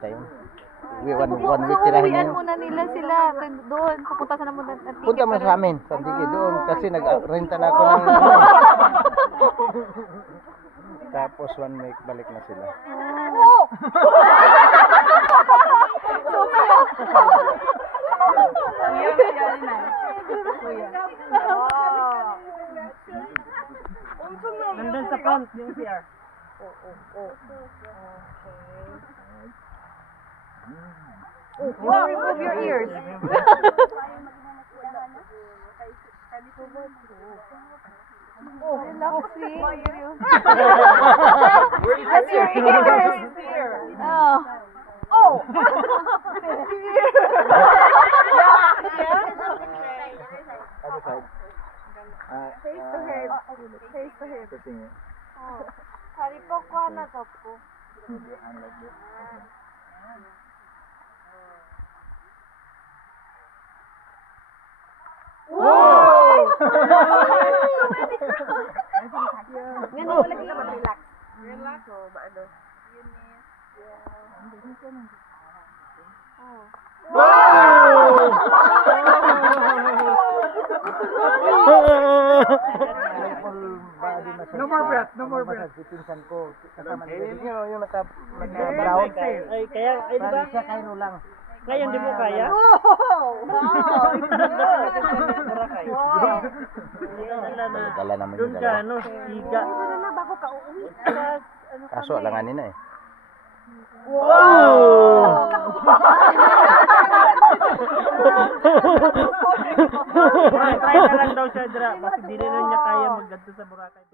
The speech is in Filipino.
renta yun. One week tirahin Uuwian yun. muna nila sila doon. Pupunta sana muna ng ticket. Punta mo sa amin, sa Antique doon kasi nag-renta na ako ng tapos 1 week balik na sila. Oh! Nandun sa front yung CR. Wow, remove your ears. Relaxing. That's your ears. Oh. Oh. Other side. Face to head. Face to head. Kasing Oh. Hari po ko na to po. Wow! Ngayon mo lagi mag-relax. Relax o ba ano? No more breath, no more breath. Pinsan ko kasama nila. Yung naka-brown. Ay, kaya, ay, di ba? Siya Cairo lang. Kaya hindi mo kaya? Dala naman Doon yung ka, dalawa. ano, higa. Kaso alanganin na eh. Wow! Try na lang daw siya, Dra. Kasi di na niya kaya magganto sa Boracay.